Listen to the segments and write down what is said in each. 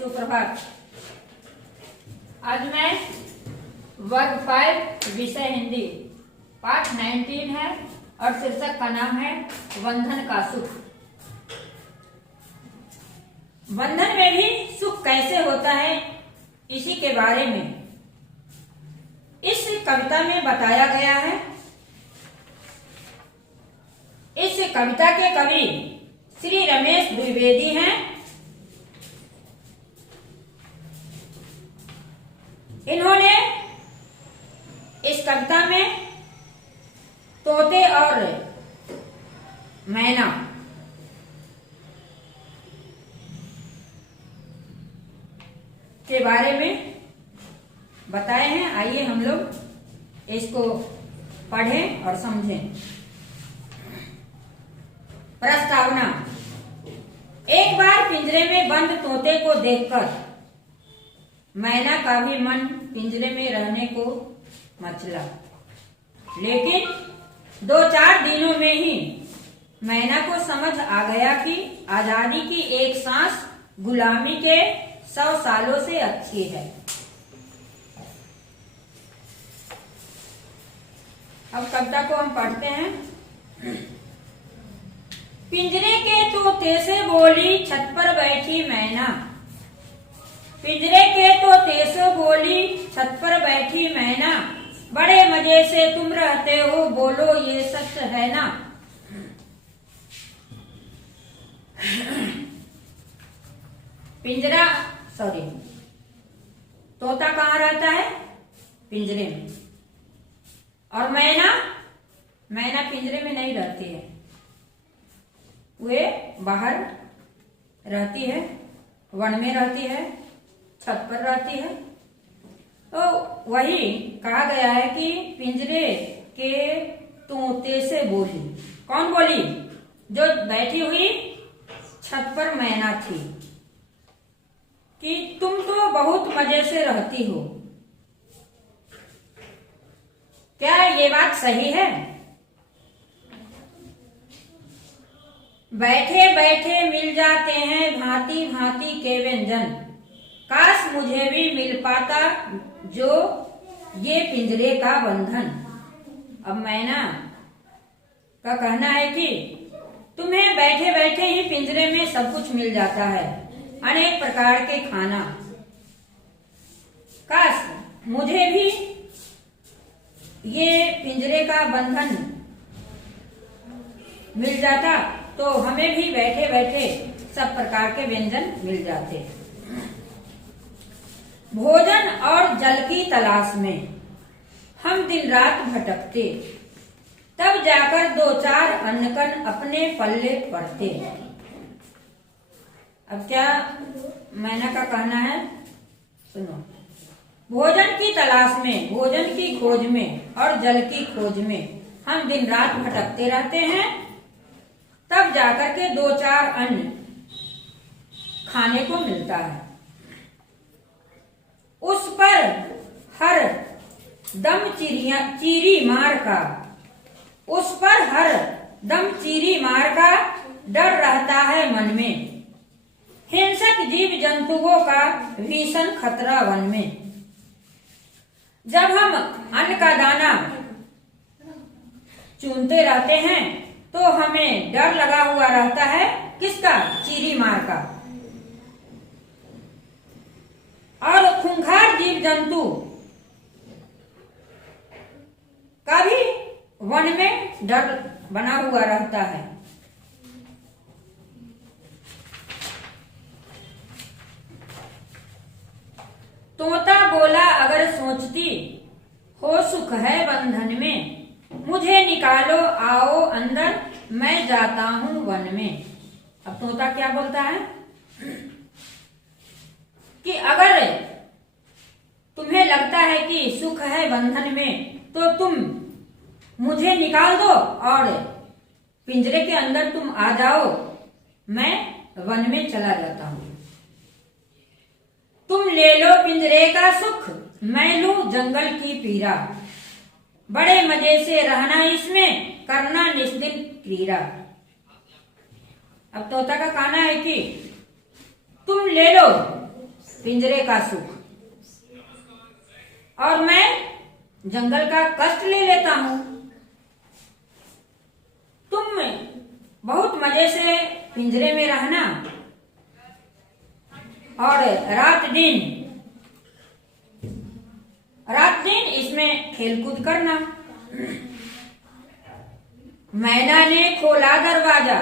सुप्रभात। आज मैं वर्ग 5 विषय हिंदी पाठ 19 है और शीर्षक का नाम है बंधन का सुख। बंधन में भी सुख कैसे होता है, इसी के बारे में इस कविता में बताया गया है। इस कविता के कवि श्री रमेश द्विवेदी हैं। इन्होंने इस कविता में तोते और मैना के बारे में बताए हैं। आइए हम लोग इसको पढ़ें और समझें। प्रस्तावना। एक बार पिंजरे में बंद तोते को देखकर मैना का भी मन पिंजरे में रहने को मचला, लेकिन 2-4 दिनों में ही मैना को समझ आ गया कि आजादी की एक सांस गुलामी के 100 सालों से अच्छी है। अब कविता को हम पढ़ते हैं। पिंजरे के तोते से बोली छत पर बैठी मैना, पिंजरे के तोते से बोली छत पर बैठी मैना, बड़े मजे से तुम रहते हो, बोलो ये सच है ना। पिंजरा तोता कहाँ रहता है? पिंजरे में। और मैना पिंजरे में नहीं रहती है, वे बाहर रहती है, वन में रहती है, छत पर रहती है। तो वही कहा गया है कि पिंजरे के तोते से बोली। कौन बोली? जो बैठी हुई छत पर मैना थी कि तुम तो बहुत मजे से रहती हो। क्या ये बात सही है? बैठे बैठे मिल जाते हैं भांति भांति के व्यंजन, काश मुझे भी मिल पाता जो ये पिंजरे का बंधन। अब मैना का कहना है कि तुम्हें बैठे बैठे ही पिंजरे में सब कुछ मिल जाता है, अनेक प्रकार के खाना। काश मुझे भी ये पिंजरे का बंधन मिल जाता तो हमें भी बैठे बैठे सब प्रकार के व्यंजन मिल जाते। भोजन और जल की तलाश में हम दिन रात भटकते, तब जाकर 2-4 अन्नकण अपने पल्ले पड़ते। अब क्या मैना का कहना है, सुनो। भोजन की तलाश में, भोजन की खोज में और जल की खोज में हम दिन रात भटकते रहते हैं, तब जाकर के 2-4 अन्न खाने को मिलता है। उस पर हर दम चीरी मार का, उस पर हर दम चीरी मार का डर रहता है मन में, हिंसक जीव जंतुओं का भीषण खतरा वन में। जब हम अन्न का दाना चुनते रहते हैं तो हमें डर लगा हुआ रहता है, किसका? चीरी मार का। और खूंखार जीव जंतु का भी वन में डर बना हुआ रहता है। तोता बोला अगर सोचती हो सुख है बंधन में, मुझे निकालो आओ अंदर, मैं जाता हूं वन में। अब तोता क्या बोलता है कि अगर तुम्हें लगता है कि सुख है बंधन में तो तुम मुझे निकाल दो और पिंजरे के अंदर तुम आ जाओ, मैं वन में चला जाता हूं। तुम ले लो पिंजरे का सुख, मैं लूं जंगल की पीरा, बड़े मजे से रहना इसमें, करना निस्दिन क्रीड़ा। अब तोता का कहना है कि तुम ले लो पिंजरे का सुख, और मैं जंगल का कष्ट ले लेता हूं। तुम बहुत मजे से पिंजरे में रहना और रात दिन इसमें खेलकूद करना। मैना ने खोला दरवाजा,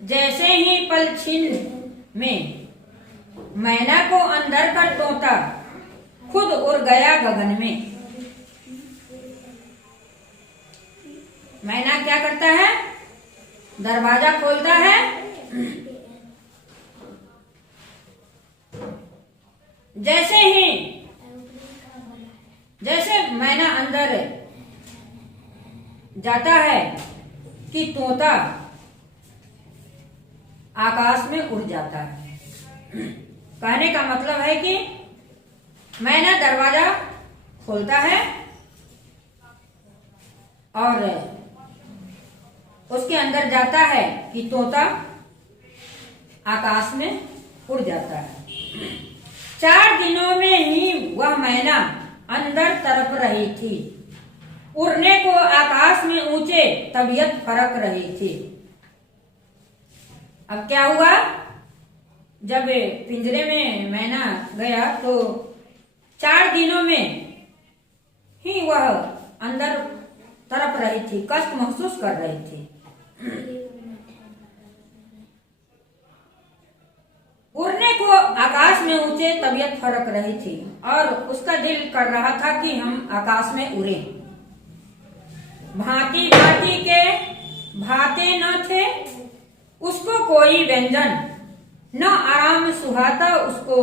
जैसे ही पलछिन में मैना को अंदर कर तोता खुद उड़ गया गगन में। मैना क्या करता है? दरवाजा खोलता है, जैसे मैना अंदर जाता है कि तोता आकाश में उड़ जाता है। कहने का मतलब है कि मैना दरवाजा खोलता है और उसके अंदर जाता है कि तोता आकाश में उड़ जाता है। 4 दिनों में ही वह मैना अंदर तरफ रही थी, उड़ने को आकाश में ऊंचे तबीयत फरक रही थी। अब क्या हुआ? जब पिंजरे में मैना गया तो 4 दिनों में ही वह अंदर तरफ रही थी, कष्ट महसूस कर रही थी। उड़ने को आकाश में ऊंचे तबीयत फरक रही थी और उसका दिल कर रहा था कि हम आकाश में उड़े। भांति भांति के भाते न थे उसको कोई व्यंजन, न आराम सुहाता उसको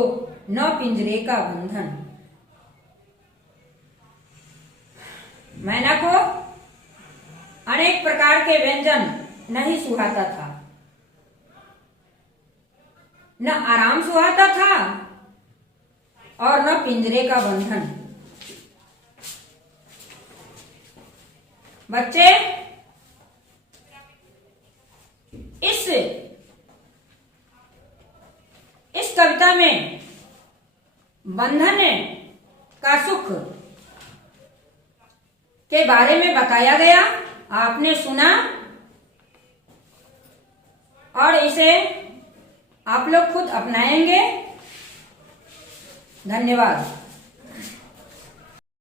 न पिंजरे का बंधन। मैना को अनेक प्रकार के व्यंजन नहीं सुहाता था, न आराम सुहाता था और न पिंजरे का बंधन। बच्चे, इस कविता में बंधन का सुख के बारे में बताया गया, आपने सुना और इसे आप लोग खुद अपनाएंगे। धन्यवाद।